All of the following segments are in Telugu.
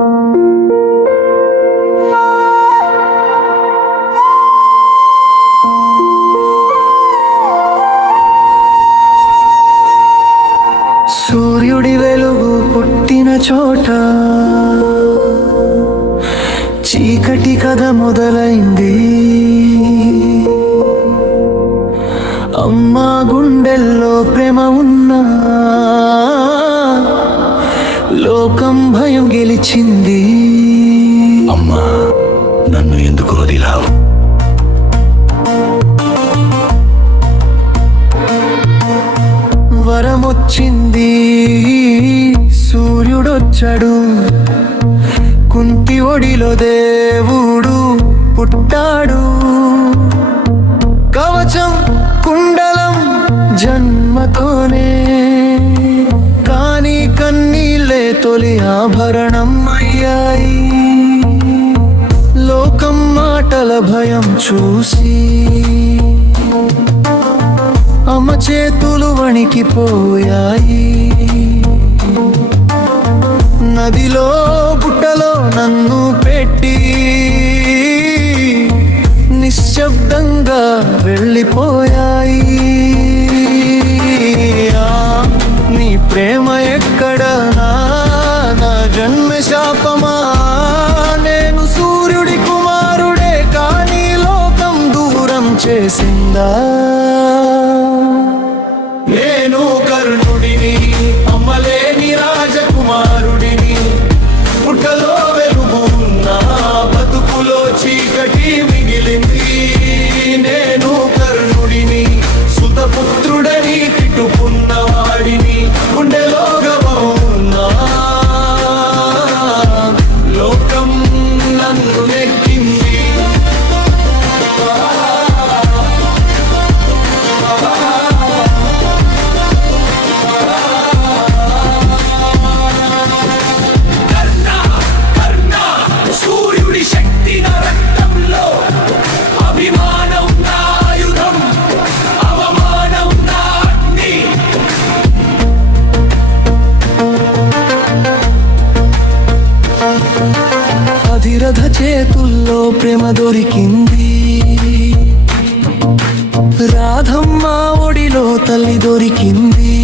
సూర్యుడి వెలుగు పుట్టిన చోట చీకటి కథ మొదలైంది. అమ్మా గుండెల్లో ప్రేమ ఉన్నా లోకం భయం గెలిచింది. అమ్మా, నన్ను ఎందుకు వదిలావు? వరమొచ్చింది, సూర్యుడొచ్చాడు, కుంతి ఒడిలో దేవుడు పుట్టాడు. కవచం కుండలం జన్మతోనే, కానీ కన్నీళ్ళే తొలి ఆభరణం అయ్యాయి. లోకం మాటల భయం చూసి అమ్మ చేతులు వణికిపోయాయి. నదిలో బుట్టలో నన్ను పెట్టి నిశ్శబ్దంగా వెళ్ళిపోయాయి. నీ ప్రేమ ఎక్కడ, నా జన్మ శాపమా? నేను సూర్యుడి కుమారుడే, కానీ లోకం దూరం చేసిందా? నేను కర్ణుడిని, అమ్మలేని రాజకుమారుడిని, పుట్టలో వెలుగు ఉన్నా బతుకులో చీకటి మిగిలింది. నేను కర్ణుడిని, సుతపుత్రుడని తిట్టుకున్నవాడిని, గుండెలో గవం ఉన్నా లోకం నన్ను నెక్కింది. అధిరథ చేతుల్లో ప్రేమ దొరికింది. రాధమ్మ ఒడిలో తల్లి దొరికింది.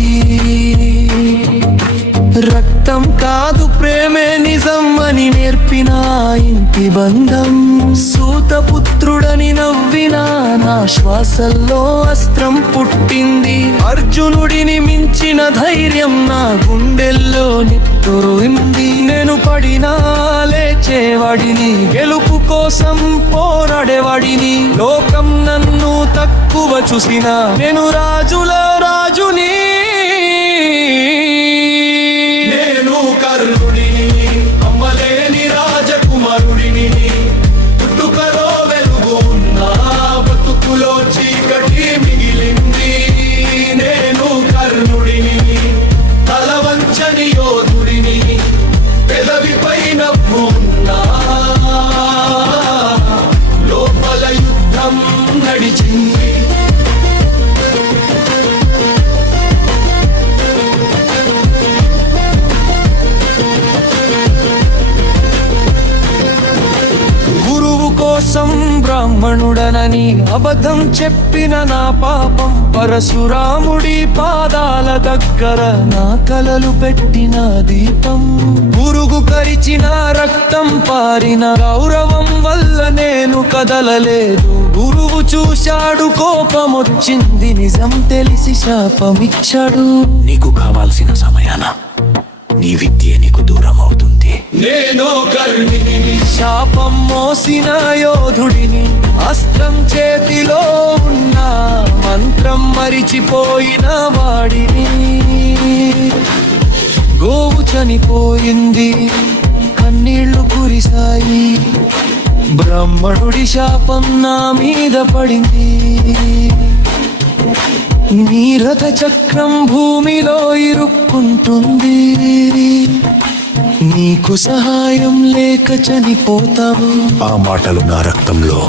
రక్తం కాదు ప్రేమే నిజం అని నేర్పిన ఇంటి బంధం. సూతపుత్రుడని నవ్విన నా శ్వాసల్లో అస్త్రం పుట్టింది. అర్జునుడిని మించిన ధైర్యం నా గుండెల్లో నిట్టురుంది. నేను పడినా లేచేవాడిని, గెలుపు కోసం పోరాడేవాడిని. లోకం నన్ను తక్కువ చూసిన నేను రాజుల రాజుని. నేను కర్ణుడిని, అమ్మలేని రాజకుమారుడిని, పుట్టుకలో వెలుగు ఉన్నా బతుకులో చీకటి మిగిలింది. నేను కర్ణుడిని, తల వంచని యోధుడిని, పెదవిపై నవ్వున్నా లోపల యుద్ధం నడిచింది. కోసం బ్రాహ్మణుడనని అబద్ధం చెప్పిన నా పాపం. పరశురాముడి పాదాల దగ్గర నా కలలు పెట్టిన దీపం. పురుగు కరిచిన రక్తం పారిన గౌరవం వల్ల నేను కదలలేదు. గురువు చూశాడు, కోపమొచ్చింది, నిజం తెలిసి శాపమిచ్చాడు. నీకు కావాల్సిన సమయాన నీ విద్య నీకు దూరం అవుతుంది. నేను కర్ణుడిని, శాపం మోసిన యోధుడిని, అస్త్రం చేతిలో ఉన్న మంత్రం మరిచిపోయిన వాడిని. గోవు చనిపోయింది, కన్నీళ్లు కురిసాయి. బ్రాహ్మణుడి శాపం నా మీద పడింది. నీ రథ చక్రం భూమిలో ఇరుక్కుంటుంది. నీకు సహాయం లేక చనిపోతావు. ఆ మాటలు నా రక్తంలో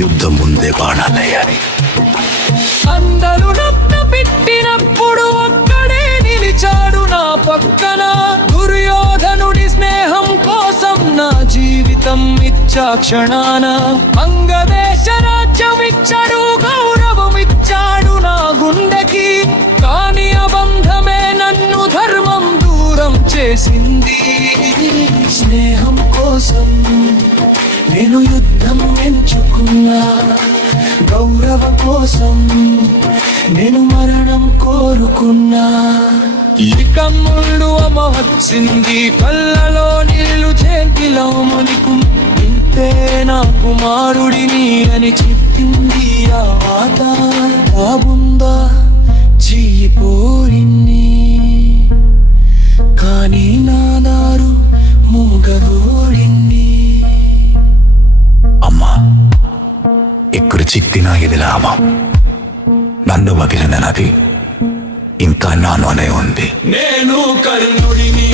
యుద్ధం ముందే బాణాలయ్యాయి. అందరూ నన్ను పెట్టినప్పుడు ఒక్కడే నిలిచాడు నా పక్కన. దుర్యోధనుడి స్నేహం వచ్చా క్షణాన అంగదేశ రాజ్యమిచ్చాడు, గౌరవమిచ్చాడు నా గుండెకి. కాని అబంధమే నన్ను ధర్మం దూరం చేసింది. స్నేహం కోసం నేను యుద్ధం ఎంచుకున్నా, గౌరవం కోసం నేను మరణం కోరుకున్నా. ఇక ముళ్ళు అమ్మ వచ్చింది, కళ్ళలో నీళ్లు చేతిలో మునికు. ఇంతే నా కుమారుడిని అని చెప్పింది ఆ మాట. బాగుందా చీపోరిన్ని, కానీ నా దారు మూగరోడిన్ని. అమ్మా, ఎక్కడ చిక్కినా ఇది లాభం. నన్ను వదిలిన నది ఇంకా నాలోనే ఉంది. నేను కర్ణుడిని,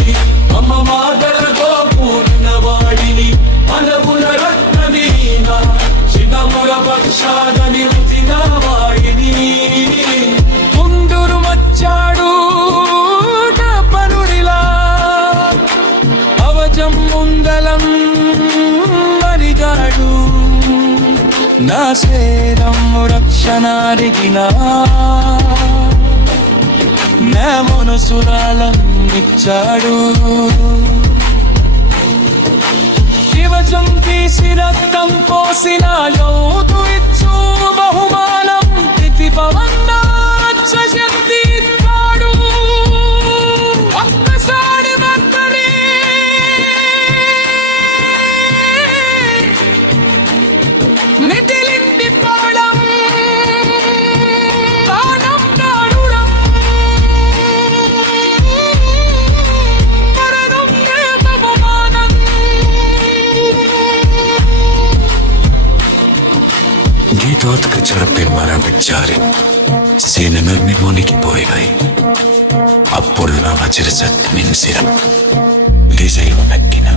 అమ్మ మాటలతో పూర్ణ వాడిని. మనముల రత్నదీన చిదముల పక్షాదని రుచిన వాడిని. కుందురు వచ్చాడు పనుడిలా, అవజం ముందలం మరిగాడు. నా శరీరము రక్షణారిగినా, నా మనసురాలనిచ్చాడు. శివజం తీసి రక్తం పోసిన యోధు ఇచ్చు బహుమానం. ప్రతిభవన్న శక్తి ఇచ్చాడు. ఒక్కసారి భక్తుని మితిలింది పోవడం దానం దారుణం. మరణం బహుమానం. గీతోత్క చెరపే మరణించాలి. సేనమర్ని మునిగిపోయాయి. అప్పుడు నా వజ్రసత్ మిన్సిరం విజయం నక్కిన